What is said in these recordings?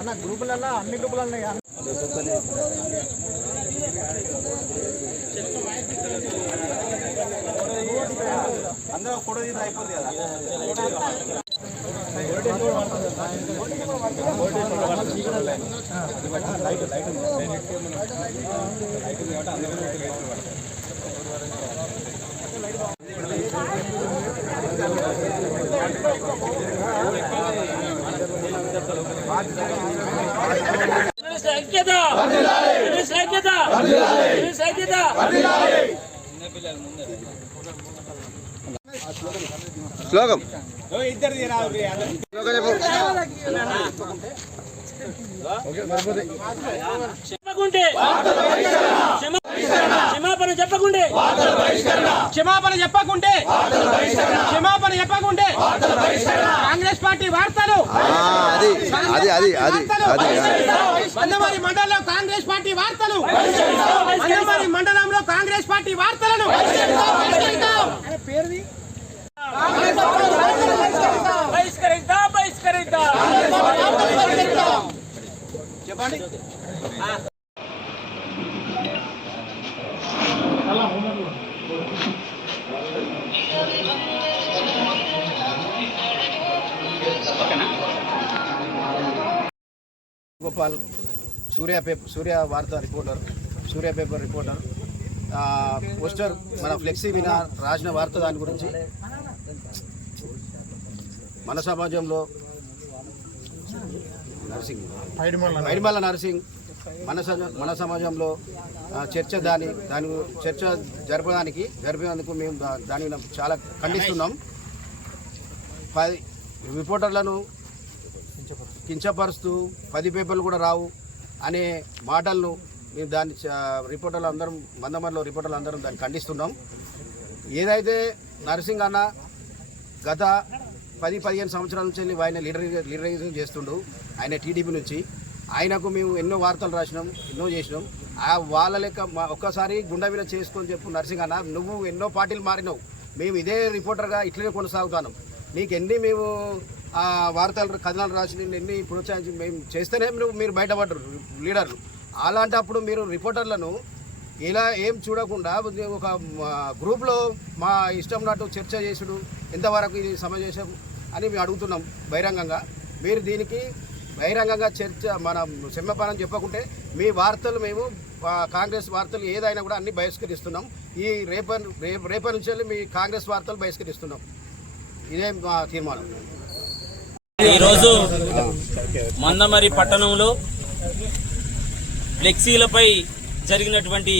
అన్న గ్రూపులలో అన్ని గ్రూపులలో అందరూ ఫోటో తీసి అయిపోతుంది కదా. శ్లోకం క్షమాపణ చెప్పకుంటే కాంగ్రెస్ పార్టీ వార్తలు మందమరి మండలంలో కాంగ్రెస్ పార్టీ వార్తలు మండలంలో కాంగ్రెస్ పార్టీ వార్తలను చెప్పండి. గోపాల్ సూర్య వార్తా రిపోర్టర్, సూర్య పేపర్ రిపోర్టర్. పోస్టర్ మన ఫ్లెక్సీ మీద రాసిన వార్త దాని గురించి మన సమాజంలో పైడిమల్ల నర్సింగ్ మన సమాజంలో చర్చ జరిపేందుకు మేము దానిని చాలా ఖండిస్తున్నాం. రిపోర్టర్లను కించపరుస్తూ 10 పేపర్లు కూడా రావు అనే మాటలను మేము దాన్ని రిపోర్టర్లు అందరం మందమరిలో రిపోర్టర్లు అందరం దాన్ని ఖండిస్తున్నాం. ఏదైతే నర్సింగ్ అన్న గత 10-15 సంవత్సరాల నుంచి ఆయన లీడరైజింగ్ చేస్తుండు, ఆయన టీడీపీ నుంచి. ఆయనకు మేము ఎన్నో వార్తలు రాసినాం, ఎన్నో చేసినాం. వాళ్ళ లెక్క ఒక్కసారి గుండె మీద చేసుకొని చెప్పు నర్సింగ్ అన్న, నువ్వు ఎన్నో పార్టీలు మారినావు, మేము ఇదే రిపోర్టర్గా ఇట్లనే కొనసాగుతాను. నీకు ఎన్ని మేము వార్తలు కథనాలు రాసి ఎన్ని ప్రోత్సహించి మేము చేస్తేనే మీరు బయటపడ్డారు లీడర్లు. అలాంటప్పుడు మీరు రిపోర్టర్లను ఇలా ఏం చూడకుండా ఒక గ్రూప్లో మా ఇష్టం నాటు చర్చ చేసుడు ఎంతవరకు ఇది సమంజసం అని మేము అడుగుతున్నాం బహిరంగంగా. మీరు దీనికి బహిరంగంగా చర్చ మన క్షమాపణ చెప్పకుంటే మీ వార్తలు మేము కాంగ్రెస్ వార్తలు ఏదైనా కూడా అన్ని బహిష్కరిస్తున్నాం. ఈ రేపటి నుంచి మీ కాంగ్రెస్ వార్తలు బహిష్కరిస్తున్నాం. ఇదే మా తీర్మానం. ఈరోజు మందమరి పట్టణంలో ఫ్లెక్సీలపై జరిగినటువంటి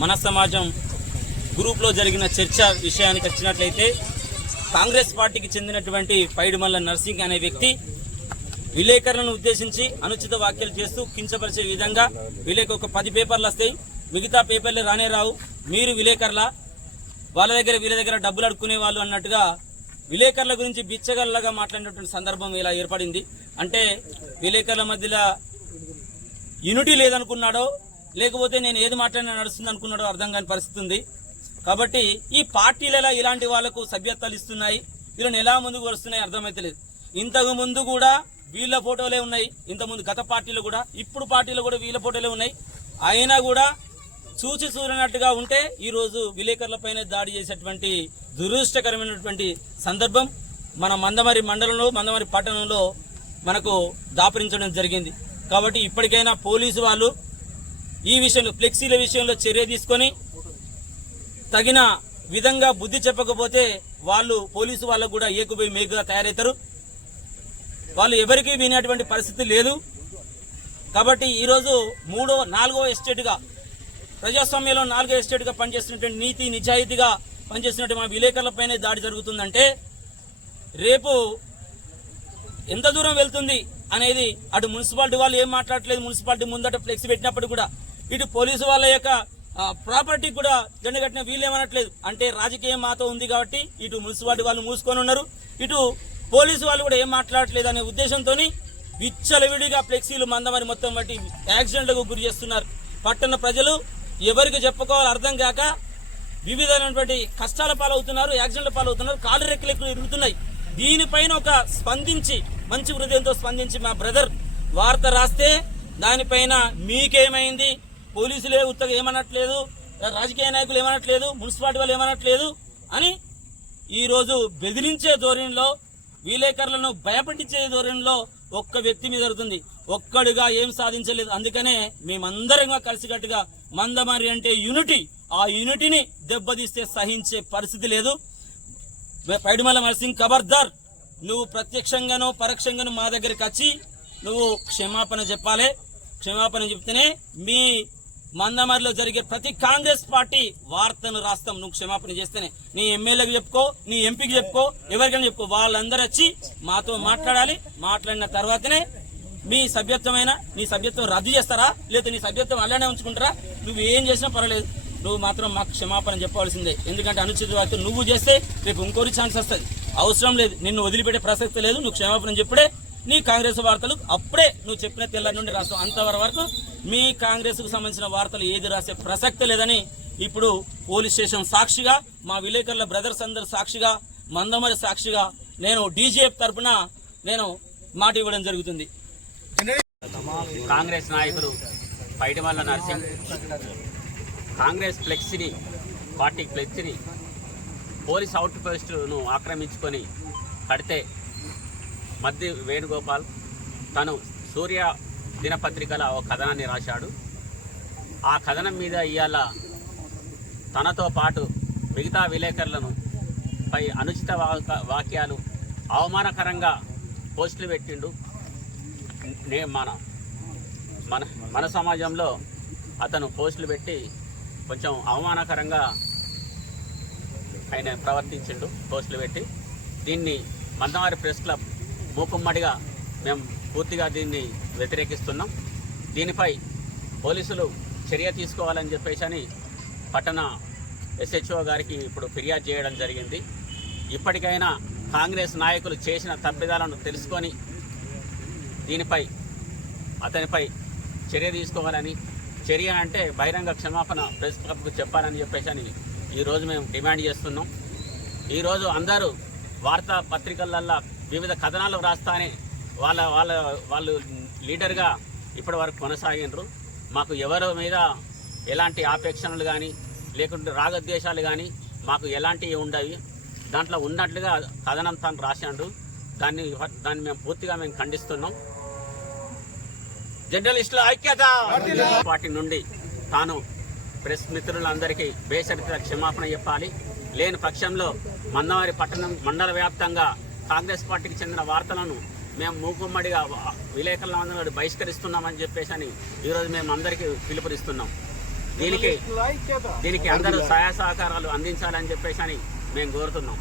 మన సమాజం గ్రూప్లో జరిగిన చర్చ విషయానికి వచ్చినట్లయితే కాంగ్రెస్ పార్టీకి చెందినటువంటి పైడిమల్ల నర్సింగ్ అనే వ్యక్తి విలేకరులను ఉద్దేశించి అనుచిత వ్యాఖ్యలు చేస్తూ కించపరిచే విధంగా ఒక 10 పేపర్లు వస్తాయి, మిగతా పేపర్లు రానే రావు, మీరు విలేకరుల వాళ్ళ దగ్గర వీళ్ళ దగ్గర డబ్బులు అడుక్కునే వాళ్ళు అన్నట్టుగా విలేకరుల గురించి బిచ్చగల్లగా మాట్లాడినటువంటి సందర్భం ఇలా ఏర్పడింది. అంటే విలేకరుల మధ్యలో యూనిటీ లేదనుకున్నాడో లేకపోతే నేను ఏది మాట్లాడినా నడుస్తుంది అనుకున్నాడో అర్థం కాని పరిస్థితి ఉంది. కాబట్టి ఈ పార్టీలలో ఇలాంటి వాళ్లకు సభ్యత్వాలు ఇస్తున్నాయి, వీళ్ళని ఎలా ముందుకు వస్తున్నాయి అర్థమైతలేదు. ఇంతకు ముందు కూడా వీళ్ళ ఫోటోలే ఉన్నాయి, ఇంతకుముందు గత పార్టీలో కూడా, ఇప్పుడు పార్టీలో కూడా వీళ్ళ ఫోటోలే ఉన్నాయి. అయినా కూడా చూసి చూడనట్టుగా ఉంటే ఈరోజు విలేకరులపైన దాడి చేసేటువంటి దురదృష్టకరమైనటువంటి సందర్భం మన మందమరి మండలంలో, మందమరి పట్టణంలో మనకు దాపరించడం జరిగింది. కాబట్టి ఇప్పటికైనా పోలీసు వాళ్ళు ఈ విషయంలో ఫ్లెక్సీల విషయంలో చర్య తీసుకొని తగిన విధంగా బుద్ధి చెప్పకపోతే వాళ్ళు పోలీసు వాళ్ళకు కూడా ఏకుపోయి మేకుగా తయారవుతారు. వాళ్ళు ఎవరికీ వినేటువంటి పరిస్థితి లేదు. కాబట్టి ఈరోజు 4వ ఎస్టేట్గా ప్రజాస్వామ్యంలో 4వ ఎస్టేట్గా పనిచేస్తున్నటువంటి నీతి నిజాయితీగా పనిచేస్తున్నటువంటి మా విలేకరులపైనే దాడి జరుగుతుందంటే రేపు ఎంత దూరం వెళ్తుంది అనేది అటు మున్సిపాలిటీ వాళ్ళు ఏం మాట్లాడట్లేదు, మున్సిపాలిటీ ముందట ఫ్లెక్సీ పెట్టినప్పుడు కూడా ఇటు పోలీసు వాళ్ళ యొక్క ప్రాపర్టీ కూడా దండగట్టిన వీళ్ళేమనట్లేదు. అంటే రాజకీయం మాతో ఉంది కాబట్టి ఇటు మున్సిపాలిటీ వాళ్ళు మూసుకొని ఉన్నారు, ఇటు పోలీసు వాళ్ళు కూడా ఏం మాట్లాడట్లేదు అనే ఉద్దేశంతో విచ్చలవిడిగా ఫ్లెక్సీలు మందమని మొత్తం బట్టి యాక్సిడెంట్లకు గురి చేస్తున్నారు. పట్టణ ప్రజలు ఎవరికి చెప్పుకోవాలో అర్థం కాక వివిధమైనటువంటి కష్టాల పాలవుతున్నారు, యాక్సిడెంట్ల పాలవుతున్నారు, కాళ్ళు రెక్కలు ఇరుగుతున్నాయి. దీనిపైన ఒక స్పందించి మంచి హృదయంతో స్పందించి మా బ్రదర్ వార్త రాస్తే దానిపైన మీకేమైంది, పోలీసులే ఉత్తగా ఏమనట్లేదు, రాజకీయ నాయకులు ఏమనట్లేదు, మున్సిపాలిటీ వాళ్ళు ఏమనట్లేదు అని ఈరోజు బెదిరించే ధోరణిలో, విలేకరులను భయపట్టించే ధోరణిలో ఒక్క వ్యక్తి మీద జరుగుతుంది. ఒక్కడిగా ఏం సాధించలేదు. అందుకనే మేమందరంగా కలిసికట్టుగా మందమరి అంటే యూనిటీ, ఆ యూనిటీని దెబ్బతీస్తే సహించే పరిస్థితి లేదు. పైడిమల్ల నర్సింగ్ ఖబర్దార్, నువ్వు ప్రత్యక్షంగానో పరోక్షంగానో మా దగ్గరికి వచ్చి నువ్వు క్షమాపణ చెప్పాలి. క్షమాపణ చెప్తేనే మీ మందమరిలో జరిగే ప్రతి కాంగ్రెస్ పార్టీ వార్తను రాస్తాం. నువ్వు క్షమాపణ చేస్తేనే నీ ఎమ్మెల్యేకి చెప్పుకో, నీ ఎంపీకి చెప్పుకో, ఎవరికైనా చెప్పుకో, వాళ్ళందరూ వచ్చి మాతో మాట్లాడాలి. మాట్లాడిన తర్వాతనే మీ సభ్యత్వం రద్దు చేస్తారా, లేదా నీ సభ్యత్వం అలానే ఉంచుకుంటారా, నువ్వు ఏం చేసినా పర్వాలేదు, నువ్వు మాత్రం మాకు క్షమాపణ చెప్పవలసిందే. ఎందుకంటే అనుచిత వ్యాఖ్యలు నువ్వు చేస్తే రేపు ఇంకోరి ఛాన్స్ వస్తుంది. అవసరం లేదు, నిన్ను వదిలిపెట్టే ప్రసక్తి లేదు. నువ్వు క్షమాపణ చెప్పుడే నీ కాంగ్రెస్ వార్తలు అప్పుడే నువ్వు చెప్పిన తెల్లారి నుండి రాస్తావు. అంతవరకు మీ కాంగ్రెస్కు సంబంధించిన వార్తలు ఏది రాసే ప్రసక్తి లేదని ఇప్పుడు పోలీస్ స్టేషన్ సాక్షిగా, మా విలేకరుల బ్రదర్స్ అందరు సాక్షిగా, మందమరి సాక్షిగా నేను డీజీఎఫ్ తరఫున నేను మాట ఇవ్వడం జరుగుతుంది. కాంగ్రెస్ నాయకుడు పైడిమల్ల నర్సింగ్ కాంగ్రెస్ ఫ్లెక్సీని, పార్టీ ఫ్లెక్సీని పోలీస్ అవుట్ పోస్టును ఆక్రమించుకొని కడితే మద్ది వేణుగోపాల్ తను సూర్య దినపత్రికల ఒక కథనాన్ని రాశాడు. ఆ కథనం మీద ఇవాళ తనతో పాటు మిగతా విలేకరులను పై అనుచిత వాక్యాలు, అవమానకరంగా పోస్టులు పెట్టిండు. మన సమాజంలో అతను పోస్టులు పెట్టి కొంచెం అవమానకరంగా ఆయన ప్రవర్తించిండు. పోస్టులు పెట్టి దీన్ని మందమరి ప్రెస్ క్లబ్ మూకుమ్మడిగా మేము పూర్తిగా దీన్ని వ్యతిరేకిస్తున్నాం. దీనిపై పోలీసులు చర్య తీసుకోవాలని చెప్పేసి పట్టణ SHO గారికి ఇప్పుడు ఫిర్యాదు చేయడం జరిగింది. ఇప్పటికైనా కాంగ్రెస్ నాయకులు చేసిన తప్పిదాలను తెలుసుకొని దీనిపై అతనిపై చర్య తీసుకోవాలని, చర్య అంటే బహిరంగ క్షమాపణ ప్రెస్ క్లబ్కు చెప్పాలని చెప్పేసి ఈరోజు మేము డిమాండ్ చేస్తున్నాం. ఈరోజు అందరూ వార్తా పత్రికలల్లో వివిధ కథనాలు రాస్తానే వాళ్ళు లీడర్గా ఇప్పటి వరకు కొనసాగినరు. మాకు ఎవరి మీద ఎలాంటి ఆపేక్షణలు కానీ లేకుంటే రాగద్వేషాలు కానీ మాకు ఎలాంటివి ఉండవి. దాంట్లో ఉన్నట్లుగా కథనం తాను రాశాడు. దాన్ని మేము పూర్తిగా ఖండిస్తున్నాం. జర్నలిస్టుల ఐక్యత పార్టీ నుండి తాను ప్రెస్ మిత్రులందరికీ బేషరతుగా క్షమాపణ చెప్పాలి. లేని పక్షంలో మందమరి పట్టణం మండల వ్యాప్తంగా కాంగ్రెస్ పార్టీకి చెందిన వార్తలను మేము మూకుమ్మడిగా విలేకరులందరూ బహిష్కరిస్తున్నామని చెప్పేసి ఈరోజు మేము అందరికీ పిలుపునిస్తున్నాం. దీనికి అందరూ సహాయ సహకారాలు అందించాలని చెప్పేసి మేము కోరుతున్నాం.